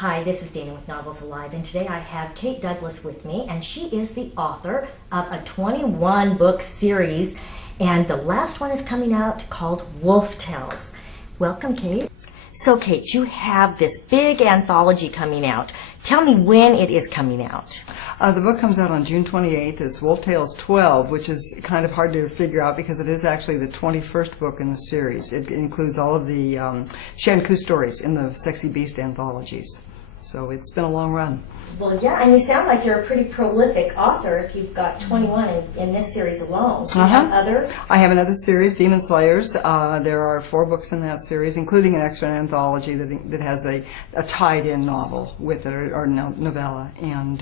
Hi, this is Dana with Novels Alive, and today I have Kate Douglas with me, and she is the author of a 21-book series, and the last one is coming out called Wolf Tales. Welcome, Kate. So, Kate, you have this big anthology coming out. Tell me when it is coming out. The book comes out on June 28th. It's Wolf Tales 12, which is kind of hard to figure out because it is actually the 21st book in the series. It includes all of the Shanku stories in the Sexy Beast anthologies. So it's been a long run. Well, yeah, and you sound like you're a pretty prolific author if you've got 21 in this series alone. Do you have others? I have another series, Demon Slayers. There are 4 books in that series, including an extra anthology that has a tied-in novel with it, or novella. And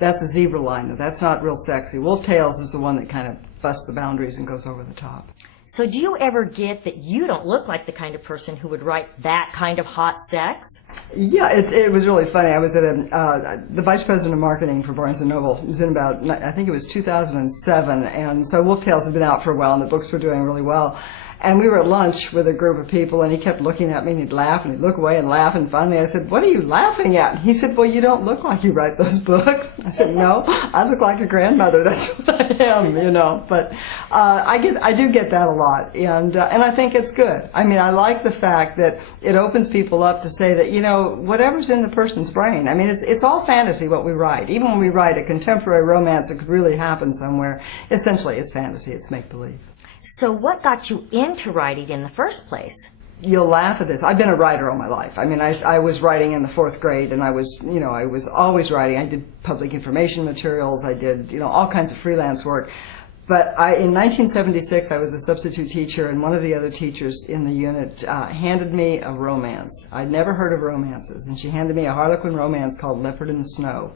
that's a zebra line. That's not real sexy. Wolf Tales is the one that kind of busts the boundaries and goes over the top. So do you ever get that you don't look like the kind of person who would write that kind of hot sex? Yeah, it was really funny. I was at the vice president of marketing for Barnes & Noble. It was in about, I think it was 2007, and so Wolf Tales had been out for a while, and the books were doing really well. And we were at lunch with a group of people, and he kept looking at me, and he'd laugh, and he'd look away and laugh, and finally I said, "What are you laughing at?" And he said, "Well, you don't look like you write those books." I said, "No, I look like a grandmother. That's what I am, you know." But I do get that a lot, and I think it's good. I mean, I like the fact that it opens people up to say that, you know, whatever's in the person's brain. I mean, it's all fantasy what we write. Even when we write a contemporary romance that could really happen somewhere, essentially it's fantasy. It's make-believe. So what got you into writing in the first place? You'll laugh at this. I've been a writer all my life. I mean, I was writing in the 4th grade, and I was always writing. I did public information materials. I did, all kinds of freelance work. But in 1976, I was a substitute teacher, and one of the other teachers in the unit handed me a romance. I'd never heard of romances, and she handed me a Harlequin romance called Leopard in the Snow.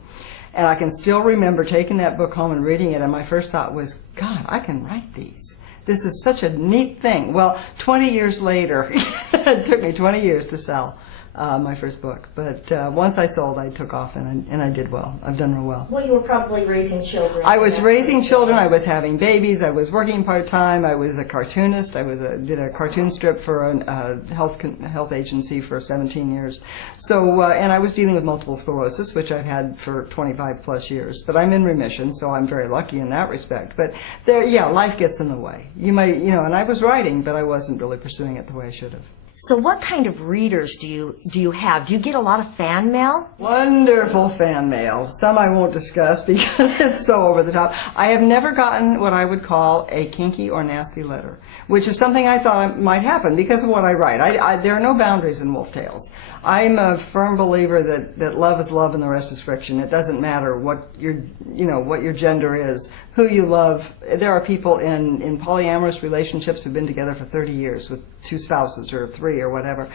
And I can still remember taking that book home and reading it, and my first thought was, God, I can write these. This is such a neat thing. Well, 20 years later, it took me 20 years to sell my first book. But once I sold, I took off, and I did well. I've done real well. Well, you were probably raising children. I was raising children. I was having babies. I was working part-time. I was a cartoonist. I did a cartoon strip for a health agency for 17 years. So, and I was dealing with multiple sclerosis, which I've had for 25-plus years. But I'm in remission, so I'm very lucky in that respect. But life gets in the way. You might, and I was writing, but I wasn't really pursuing it the way I should have. So what kind of readers do you have? Do you get a lot of fan mail? Wonderful fan mail. Some I won't discuss because it's so over the top. I have never gotten what I would call a kinky or nasty letter, which is something I thought might happen because of what I write. There are no boundaries in Wolf Tales. I'm a firm believer that love is love and the rest is friction. It doesn't matter what your gender is, who you love. There are people in polyamorous relationships who've been together for 30 years with 2 spouses or 3 or whatever.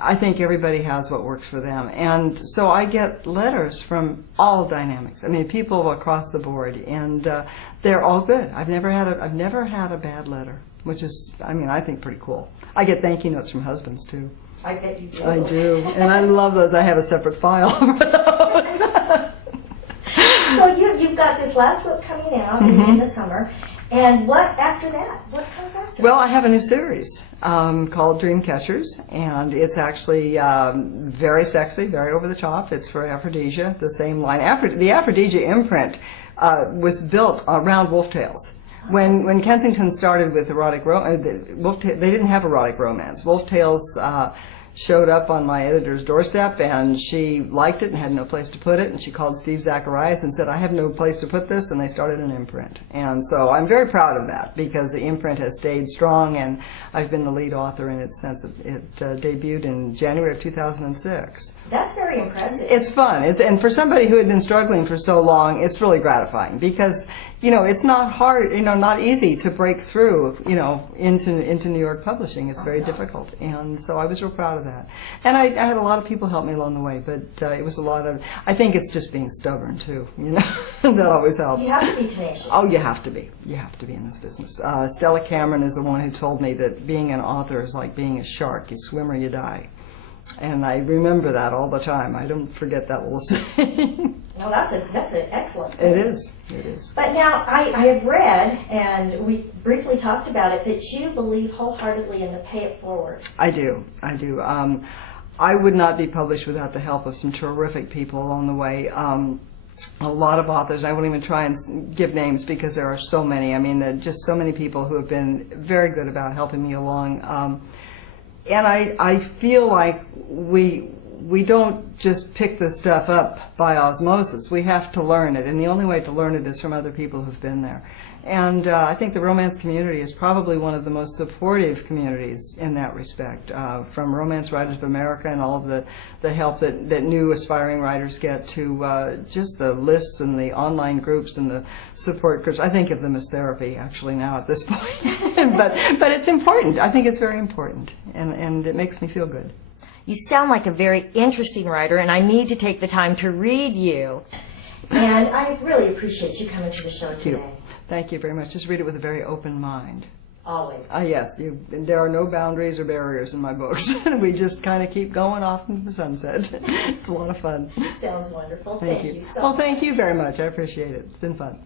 I think everybody has what works for them. And so I get letters from all dynamics. I mean, people across the board, and they're all good. I've never had a bad letter, which is, I think, pretty cool. I get thank you notes from husbands, too. I bet you do. I do, and I love those. I have a separate file for those. So you've got this last book coming out in the summer, and what after that? What comes after? Well, I have a new series called Dream Catchers, and it's actually very sexy, very over the top. It's for Aphrodisia, the same line. The Aphrodisia imprint was built around Wolf Tales. When Kensington started with erotic they didn't have erotic romance. Wolf Tales showed up on my editor's doorstep, and she liked it and had no place to put it, and she called Steve Zacharias and said, "I have no place to put this," and they started an imprint. And so I'm very proud of that because the imprint has stayed strong, and I've been the lead author in it since it debuted in January of 2006. That's very impressive. It's fun. And for somebody who had been struggling for so long, it's really gratifying because, it's not hard, not easy to break through, into New York publishing. It's very difficult. And so I was real proud of that. And I had a lot of people help me along the way, but it was a lot of, I think it's just being stubborn too, that always helps. You have to be tenacious. Oh, you have to be. You have to be in this business. Stella Cameron is the one who told me that being an author is like being a shark. You swim or you die. And I remember that all the time. I don't forget that little saying. No, that's an excellent thing. It is. But now, I have read, and we briefly talked about it, that you believe wholeheartedly in the pay it forward. I do. I would not be published without the help of some terrific people along the way. A lot of authors, I won't even try and give names because there are so many. I mean, there are just so many people who have been very good about helping me along. And I feel like we don't just pick this stuff up by osmosis. We have to learn it, and the only way to learn it is from other people who've been there. And I think the romance community is probably one of the most supportive communities in that respect, from Romance Writers of America and all of the help that new aspiring writers get, to just the lists and the online groups and the support groups. I think of them as therapy, actually, now at this point. but it's important. I think it's very important, and it makes me feel good. You sound like a very interesting writer, and I need to take the time to read you. And I really appreciate you coming to the show today. Thank you very much. Just read it with a very open mind. Always. Yes, there are no boundaries or barriers in my books. We just kind of keep going off into the sunset. It's a lot of fun. Sounds wonderful. Thank you. Well, thank you very much. I appreciate it. It's been fun.